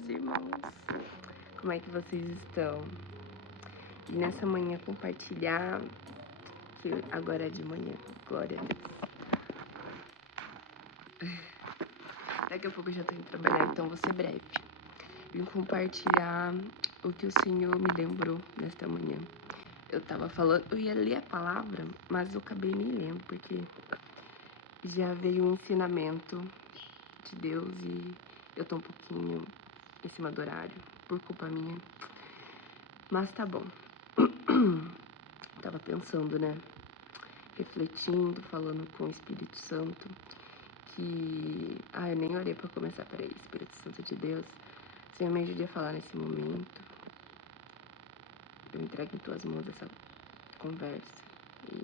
meus irmãos! Como é que vocês estão? E nessa manhã compartilhar, que agora é de manhã, glória a Deus. Daqui a pouco eu já tô indo trabalhar, então vou ser breve. Vim compartilhar o que o Senhor me lembrou nesta manhã. Eu tava falando, eu ia ler a palavra, mas eu acabei nem lendo, porque já veio um ensinamento de Deus e eu tô um pouquinho em cima do horário, por culpa minha. Mas tá bom. Tava pensando, né? Refletindo, falando com o Espírito Santo, que... eu nem orei pra começar, peraí, Espírito Santo de Deus, Senhor, me ajude a falar nesse momento. Eu entrego em tuas mãos essa conversa e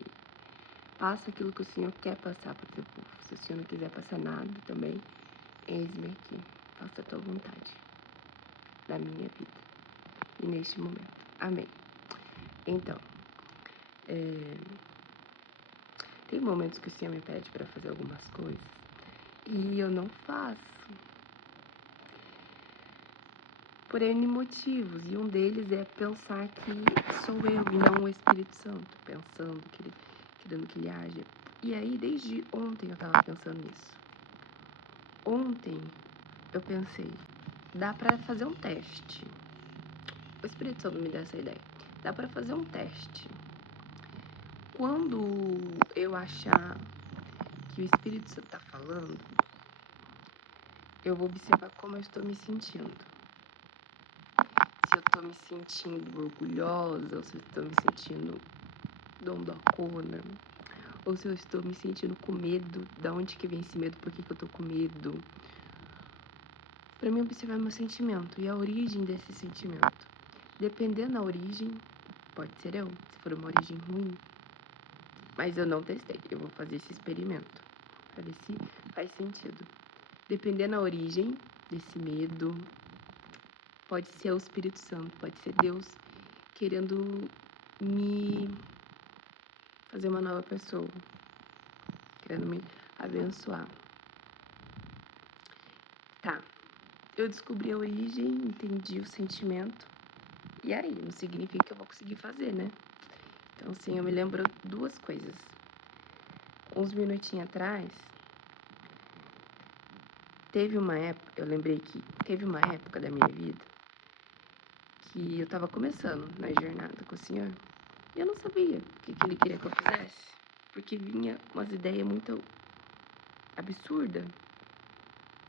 passa aquilo que o Senhor quer passar para o teu povo. Se o Senhor não quiser passar nada também, eis-me aqui, faça a tua vontade na minha vida e neste momento. Amém. Então, tem momentos que o Senhor me pede para fazer algumas coisas e eu não faço. Por N motivos, e um deles é pensar que sou eu e não o Espírito Santo, pensando, querendo que ele age. E aí, desde ontem eu tava pensando nisso. Ontem eu pensei, dá pra fazer um teste. O Espírito Santo me deu essa ideia. Dá pra fazer um teste. Quando eu achar que o Espírito Santo tá falando, eu vou observar como eu estou me sentindo. Se eu tô me sentindo orgulhosa, ou se eu estou me sentindo dondocona, ou se eu estou me sentindo com medo. Da onde que vem esse medo? Por que eu tô com medo? Pra mim observar meu sentimento e a origem desse sentimento. Dependendo da origem, pode ser eu, se for uma origem ruim. Mas eu não testei, eu vou fazer esse experimento pra ver se faz sentido. Dependendo da origem desse medo, pode ser o Espírito Santo, pode ser Deus querendo me fazer uma nova pessoa, querendo me abençoar. Tá, eu descobri a origem, entendi o sentimento, e aí, não significa que eu vou conseguir fazer, né? Então, assim, eu me lembro duas coisas. Uns minutinhos atrás, teve uma época, eu lembrei que teve uma época da minha vida que eu tava começando na jornada com o Senhor e eu não sabia o que Ele queria que eu fizesse, porque vinha umas ideias muito absurdas,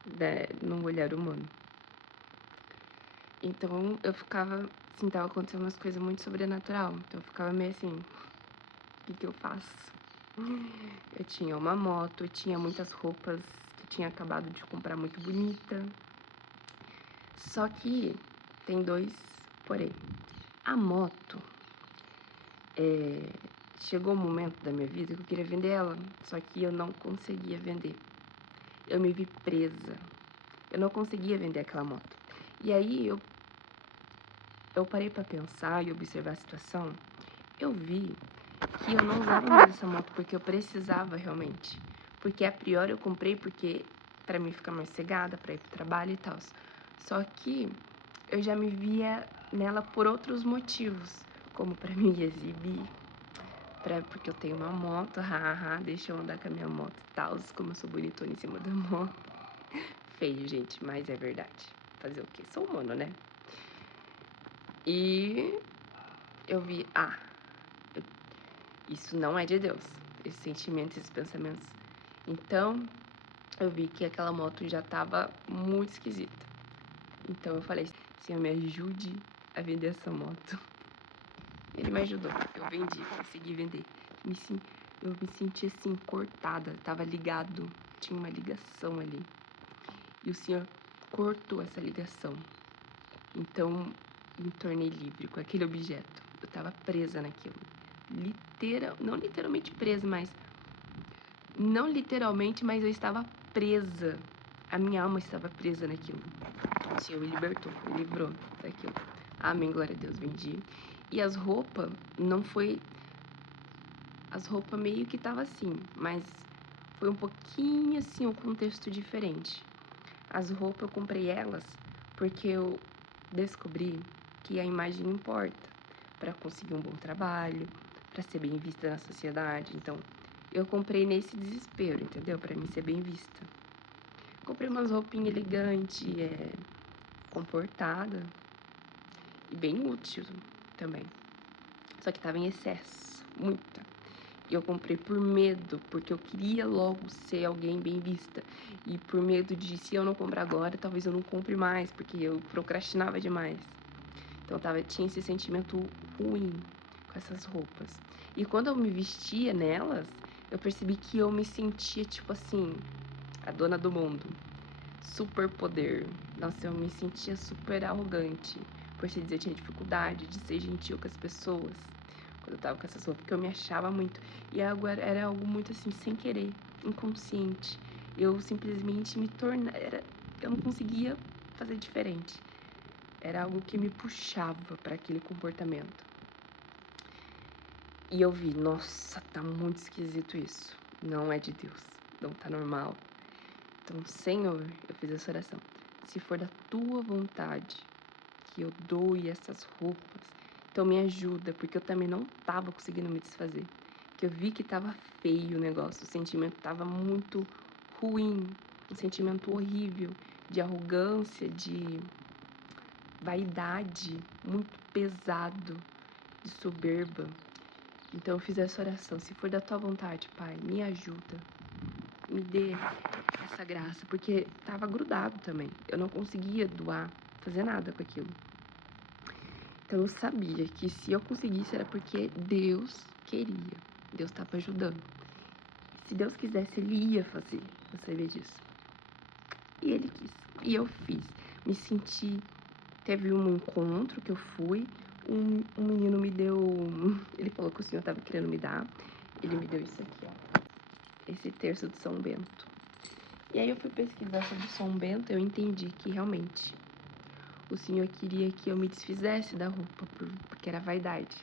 né, no olhar humano. Então, eu ficava, assim, tava acontecendo umas coisas muito sobrenatural, então eu ficava meio assim, o que eu faço? Eu tinha uma moto, eu tinha muitas roupas que eu tinha acabado de comprar muito bonita. Só que tem dois porém. A moto, chegou um momento da minha vida que eu queria vender ela, só que eu não conseguia vender. Eu me vi presa. Eu não conseguia vender aquela moto. E aí eu parei pra pensar e observar a situação. Eu vi que eu não usava mais essa moto porque eu precisava realmente. Porque a priori eu comprei porque pra mim ficar mais cegada, pra ir pro trabalho e tal. Só que eu já me via nela por outros motivos, como pra me exibir, porque eu tenho uma moto, deixa eu andar com a minha moto e tal, como eu sou bonitona em cima da moto. Feio, gente, mas é verdade. Fazer o quê? Sou humano, né? E eu vi, isso não é de Deus, esses sentimentos, esses pensamentos. Então, eu vi que aquela moto já tava muito esquisita. Então eu falei, Senhor, me ajude a vender essa moto. Ele me ajudou, eu vendi, consegui vender. Eu me senti assim, cortada, tava ligado, tinha uma ligação ali. E o Senhor cortou essa ligação. Então, me tornei livre com aquele objeto. Eu tava presa naquilo. Não literalmente presa, mas... Não literalmente, mas eu estava presa. A minha alma estava presa naquilo. O Senhor me libertou, me livrou daquilo. Amém, glória a Deus, vendi. E as roupas, não foi... As roupas meio que tava assim, mas foi um pouquinho assim, um contexto diferente. As roupas eu comprei elas porque eu descobri que a imagem importa para conseguir um bom trabalho, para ser bem vista na sociedade. Então, eu comprei nesse desespero, entendeu? Para mim ser bem vista. Comprei umas roupinhas elegantes, comportada e bem útil também. Só que tava em excesso, muita. E eu comprei por medo, porque eu queria logo ser alguém bem vista. E por medo de, se eu não comprar agora, talvez eu não compre mais, porque eu procrastinava demais. Então tinha esse sentimento ruim com essas roupas. E quando eu me vestia nelas, eu percebi que eu me sentia, tipo assim, a dona do mundo. Super poder. Nossa, eu me sentia super arrogante. Por se dizer, eu tinha dificuldade de ser gentil com as pessoas. Quando eu tava com essas roupas, porque eu me achava muito. E agora era algo muito assim, sem querer, inconsciente. Eu simplesmente me tornava. Eu não conseguia fazer diferente. Era algo que me puxava para aquele comportamento. E eu vi, nossa, tá muito esquisito isso. Não é de Deus. Não tá normal. Então, Senhor, eu fiz essa oração. Se for da tua vontade que eu doe essas roupas, então me ajuda, porque eu também não tava conseguindo me desfazer. Que eu vi que tava feio o negócio, o sentimento tava muito ruim, um sentimento horrível de arrogância, de vaidade, muito pesado, de soberba. Então eu fiz essa oração. Se for da tua vontade, Pai, me ajuda. Me dê essa graça, porque tava grudado também. Eu não conseguia doar, fazer nada com aquilo. Então eu sabia que se eu conseguisse era porque Deus queria. Deus estava ajudando. Se Deus quisesse, Ele ia fazer. Eu sabia disso. E Ele quis. E eu fiz. Me senti... Teve um encontro que eu fui. Um menino me deu... Ele falou que o Senhor estava querendo me dar. Ele me deu isso aqui, ó. Esse terço de São Bento. E aí eu fui pesquisar sobre São Bento. Eu entendi que realmente o Senhor queria que eu me desfizesse da roupa, porque era vaidade.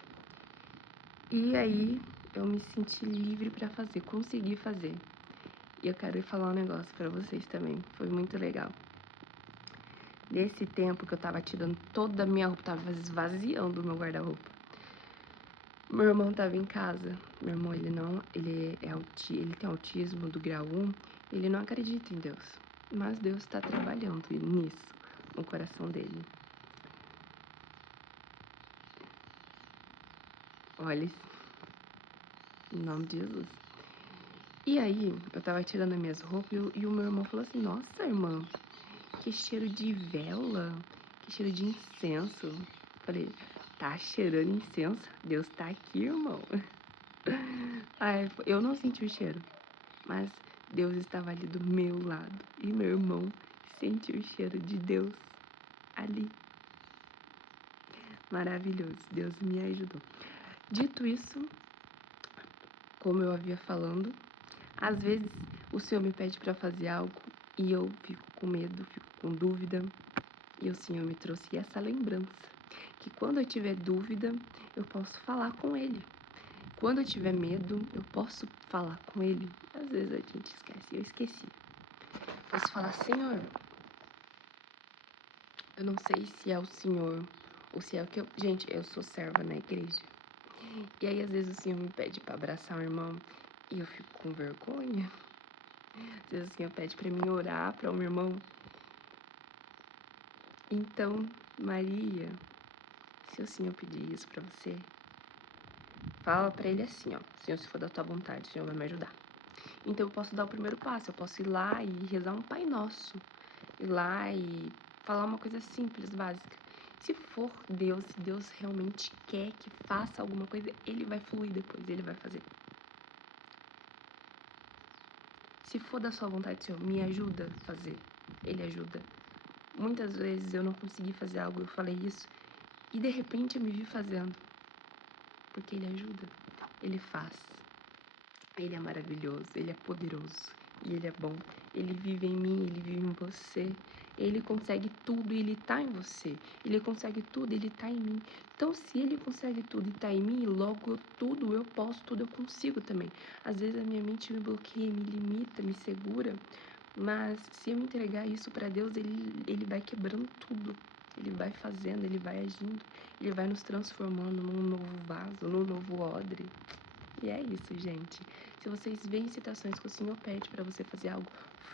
E aí eu me senti livre pra fazer, consegui fazer. E eu quero falar um negócio pra vocês também, foi muito legal. Nesse tempo que eu tava tirando toda a minha roupa, tava esvaziando o meu guarda-roupa. Meu irmão tava em casa. Meu irmão, ele tem autismo do grau 1, ele não acredita em Deus. Mas Deus tá trabalhando nisso, no coração dele. Olha, em nome de Jesus. E aí, eu tava tirando as minhas roupas e o meu irmão falou assim, nossa, irmã, que cheiro de vela, que cheiro de incenso. Falei, tá cheirando incenso? Deus tá aqui, irmão. Aí, eu não senti o cheiro, mas Deus estava ali do meu lado. E meu irmão sentiu o cheiro de Deus ali. Maravilhoso, Deus me ajudou. Dito isso, como eu havia falando, às vezes o Senhor me pede para fazer algo e eu fico com medo, fico com dúvida. E o Senhor me trouxe essa lembrança, que quando eu tiver dúvida, eu posso falar com Ele. Quando eu tiver medo, eu posso falar com Ele. Às vezes a gente esquece, eu esqueci. Posso falar, Senhor, eu não sei se é o Senhor ou se é o que eu... Gente, eu sou serva na igreja. E aí, às vezes, o Senhor me pede para abraçar o irmão e eu fico com vergonha. Às vezes, o Senhor pede para mim orar para um irmão. Então, Maria, se o Senhor pedir isso para você, fala para Ele assim, ó. Senhor, se for da tua vontade, o Senhor vai me ajudar. Então, eu posso dar o primeiro passo. Eu posso ir lá e rezar um Pai Nosso. Ir lá e falar uma coisa simples, básica. Se for Deus, se Deus realmente quer que faça alguma coisa, Ele vai fluir depois, Ele vai fazer. Se for da sua vontade, Senhor, me ajuda a fazer. Ele ajuda. Muitas vezes eu não consegui fazer algo, eu falei isso, e de repente eu me vi fazendo. Porque Ele ajuda, Ele faz. Ele é maravilhoso, Ele é poderoso e Ele é bom. Ele vive em mim, Ele vive em você. Ele consegue tudo e Ele tá em você. Ele consegue tudo, Ele tá em mim. Então, se Ele consegue tudo e tá em mim, logo tudo eu posso, tudo eu consigo também. Às vezes a minha mente me bloqueia, me limita, me segura, Mas se eu entregar isso para Deus, ele vai quebrando tudo. Ele vai fazendo, ele vai agindo, ele vai nos transformando num novo vaso, num novo odre. E é isso, gente. Se vocês veem situações que o Senhor pede para você fazer algo,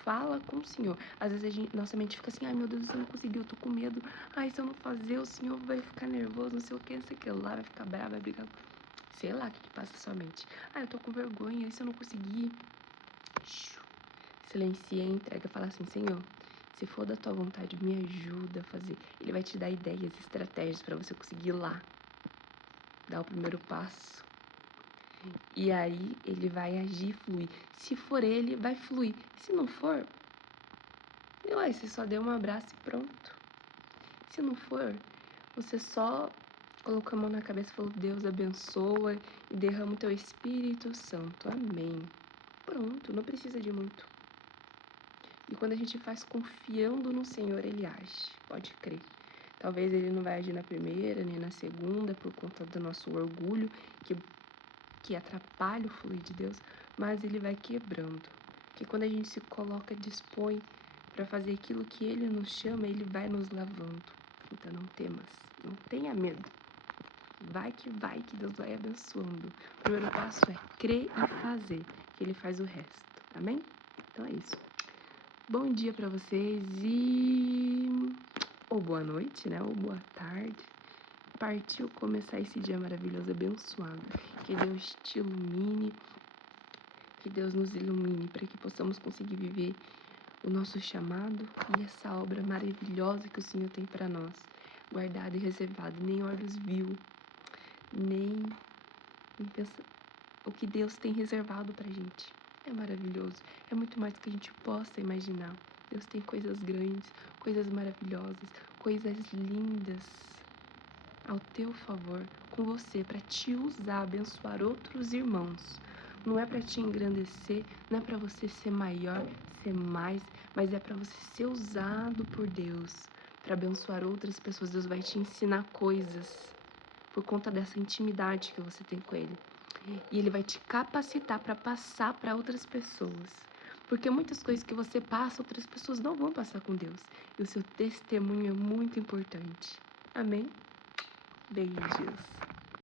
fala com o Senhor. Às vezes nossa mente fica assim, ai meu Deus, se eu não conseguir, eu tô com medo. Ai, se eu não fazer, o Senhor vai ficar nervoso, não sei o que, não sei o que lá, vai ficar bravo, vai brigar. Sei lá o que passa na sua mente. Ah, eu tô com vergonha, e se eu não conseguir? Silencia e entrega, fala assim, Senhor, se for da tua vontade, me ajuda a fazer. Ele vai te dar ideias, estratégias para você conseguir ir lá, dar o primeiro passo. E aí ele vai agir, fluir. Se for ele, vai fluir. Se não for, ué, você só deu um abraço e pronto. Se não for, você só colocou a mão na cabeça e falou, Deus abençoa e derrama o teu Espírito Santo. Amém. Pronto, não precisa de muito. E quando a gente faz confiando no Senhor, ele age. Pode crer. Talvez ele não vai agir na primeira, nem na segunda, por conta do nosso orgulho, que atrapalha o fluir de Deus, mas ele vai quebrando. Porque quando a gente se coloca, dispõe para fazer aquilo que ele nos chama, ele vai nos lavando. Então não temas, não tenha medo. Vai, que Deus vai abençoando. O primeiro passo é crer e fazer, que ele faz o resto. Amém? Então é isso. Bom dia para vocês ou boa noite, né? Ou boa tarde. Partiu começar esse dia maravilhoso, abençoado. Que Deus te ilumine, que Deus nos ilumine para que possamos conseguir viver o nosso chamado e essa obra maravilhosa que o Senhor tem para nós, guardada e reservada. Nem olhos viu, nem pensa o que Deus tem reservado pra gente. É maravilhoso, é muito mais do que a gente possa imaginar. Deus tem coisas grandes, coisas maravilhosas, coisas lindas ao teu favor, com você, para te usar, abençoar outros irmãos. Não é para te engrandecer, não é para você ser maior, ser mais, mas é para você ser usado por Deus, para abençoar outras pessoas. Deus vai te ensinar coisas por conta dessa intimidade que você tem com Ele. E Ele vai te capacitar para passar para outras pessoas. Porque muitas coisas que você passa, outras pessoas não vão passar com Deus. E o seu testemunho é muito importante. Amém? Beijos.